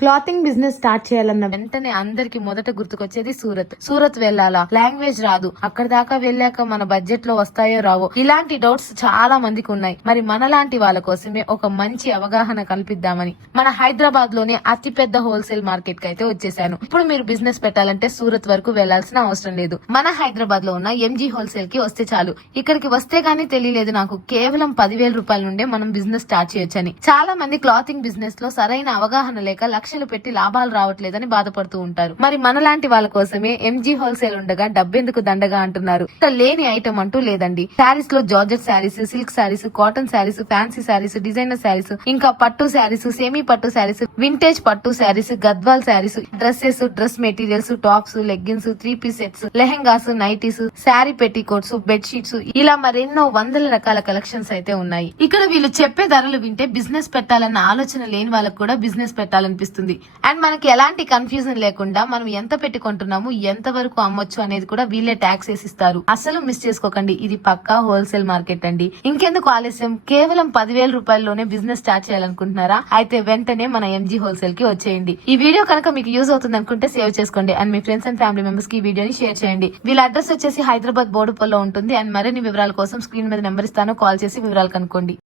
Clothing business start చేయాలన్న వెంటనే అందరికి మొదట గుర్తుకొచ్చేది సూరత్ వెళ్ళాలా, లాంగ్వేజ్ రాదు, అక్కడ దాకా వెళ్ళాక మన బడ్జెట్ లో వస్తాయో రావో, ఇలాంటి డౌట్స్ చాలా మందికి ఉన్నాయి. మరి మనలాంటి వాళ్ళ కోసమే ఒక మంచి అవగాహన కల్పిద్దామని మన హైదరాబాద్ లోనే అతి పెద్ద హోల్సేల్ మార్కెట్ కి అయితే వచ్చేసాను. ఇప్పుడు మీరు బిజినెస్ పెట్టాలంటే సూరత్ వరకు వెళ్లాల్సిన అవసరం లేదు. మన హైదరాబాద్ లో ఉన్న ఎంజీ హోల్సేల్ కి వస్తే చాలు. ఇక్కడికి వస్తే గానీ తెలియలేదు నాకు కేవలం 10,000 రూపాయల నుండే మనం బిజినెస్ స్టార్ట్ చేయొచ్చని. చాలా మంది క్లాతింగ్ బిజినెస్ లో సరైన అవగాహన లేక లక్షలు పెట్టి లాభాలు రావట్లేదని బాధపడుతూ ఉంటారు. మరి మనలాంటి వాళ్ళ కోసమే ఎంజీ హోల్సేల్ ఉండగా డబ్బెందుకు దండగా అంటున్నారు. ఇక్కడ లేని ఐటమ్ అంటూ లేదండి. శారీస్ లో georgette saris, silk saris, cotton saris, fancy saris, designer saris, ఇంకా పట్టు శారీస్, సెమీ పట్టు శారీస్, వింటేజ్ పట్టు saris, Gadwal saris, dresses, dress materials, tops, leggings, 3-piece sets, lehengas, nighties, sari petticoats, bed sheets, ఇలా మరెన్నో వందల రకాల కలెక్షన్స్ అయితే ఉన్నాయి. ఇక్కడ వీళ్ళు చెప్పే ధరలు వింటే బిజినెస్ పెట్టాలన్న ఆలోచన లేని వాళ్ళకు కూడా బిజినెస్ పెట్టాలనిపిస్తుంది. అండ్ మనకి ఎలాంటి కన్ఫ్యూజన్ లేకుండా మనం ఎంత పెట్టి కొంటున్నాము, ఎంత వరకు అమ్మొచ్చు అనేది కూడా వీళ్ళే ట్యాక్స్ వేసిస్తారు. అసలు మిస్ చేసుకోకండి, ఇది పక్కా హోల్సేల్ మార్కెట్ అండి. ఇంకెందుకు ఆలస్యం, కేవలం 10,000 రూపాయల్లోనే బిజినెస్ స్టార్ట్ చేయాలనుకుంటున్నారా? అయితే వెంటనే మన ఎంజీ హోల్సేల్ కి వచ్చేయండి. ఈ వీడియో కనుక మీకు యూజ్ అవుతుంది అనుకుంటే సేవ్ చేసుకోండి and me friends and family members కి ఈ వీడియోని షేర్ చేయండి. వీళ్ళ అడ్రస్ వచ్చేసి హైదరాబాద్ బోడుపల్లో ఉంటుంది. అండ్ మరిన్ని వివరాల కోసం స్క్రీన్ మీద నెంబర్ ఇస్తాను, కాల్ చేసి వివరాలు కనుక్కోండి.